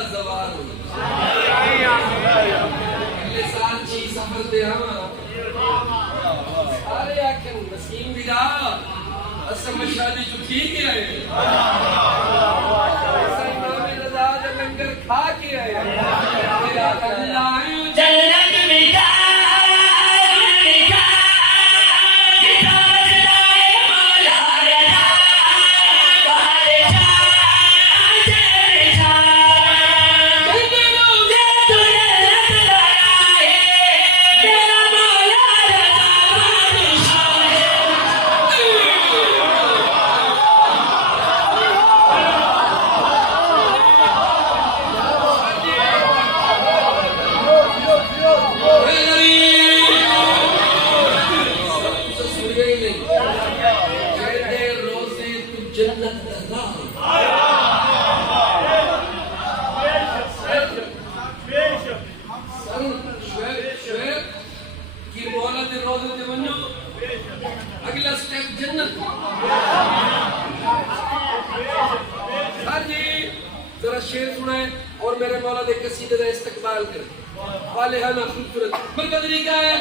दा जवाल अगले साल ची सफर ते हम सारे आखन नसीम बिरा असम शादी जो ठीक है ऐसा इमाम रजा दा लंगर खा के आए मेरा अल्लाह जन्नत में जा अगला स्टेप जन्नत। सर जी जरा शेर सुनाए और मेरे मौला दे कसीदे का इस्तकबाल करें। वाले हना खूबसूरत मरकज़ी का है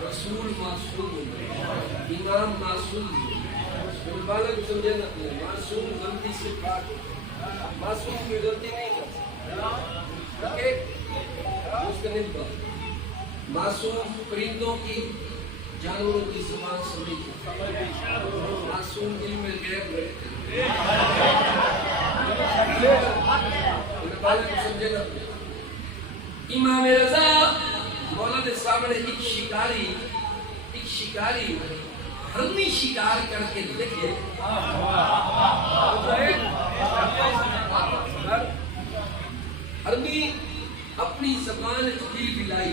रसूल मासूम इमाम मासूम बालक समझे ना मासूम गलती से पाक मासूम की गलती नहीं करता उसका निभा मासूम परिंदों की जानवरों की जुबान समझी मासूम दिल में गैर रहते बालक समझे ना इमाम रजा मौला के सामने एक शिकारी हरनी शिकार करके देखे हरनी अपनी जबान दिल बिलाई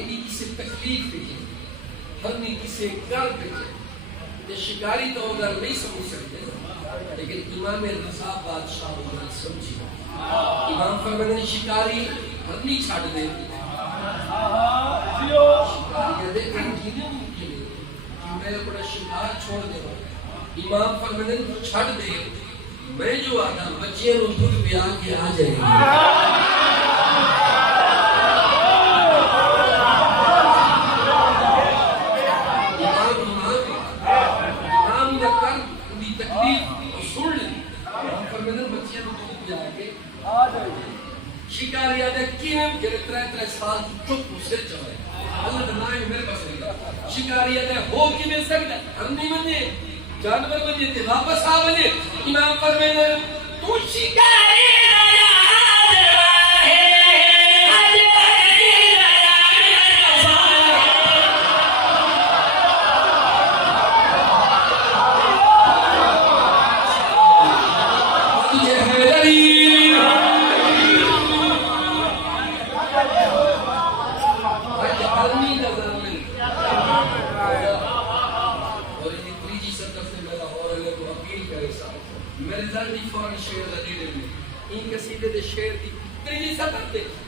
यदि किसी तकलीफ देखे हरनी किसी कर देखे ये शिकारी तो अगर नहीं समझ सकते लेकिन इमाम रजा बादशाह उधर समझी इमाम फरमाने शिकारी हरनी छाड़ दे मैं अपना शिकार छोड़ दे इमाम फरमाने छाड़ दे मैं जो आदा बच्चे दूध पिया के आ जाएंगे शिकारी आदे किम के 3 साल चुप से चले अल्लाह का नाम मेरे पास नहीं शिकारी आदे हो कि मैं सकता हम नहीं मने जानवर वञे ते वापसि आ वञे इमाम फरमाईंदा आहिनि तूं शिकारी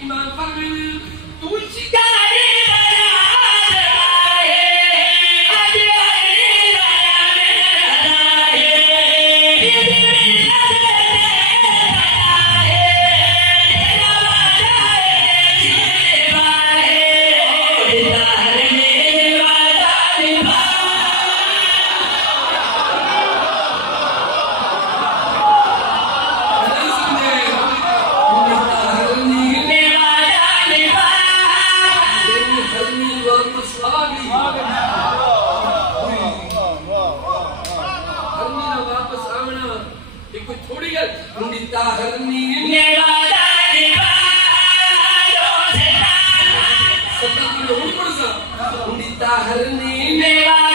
इमाम फरमाईंदा तूं शिकारी Hallelujah.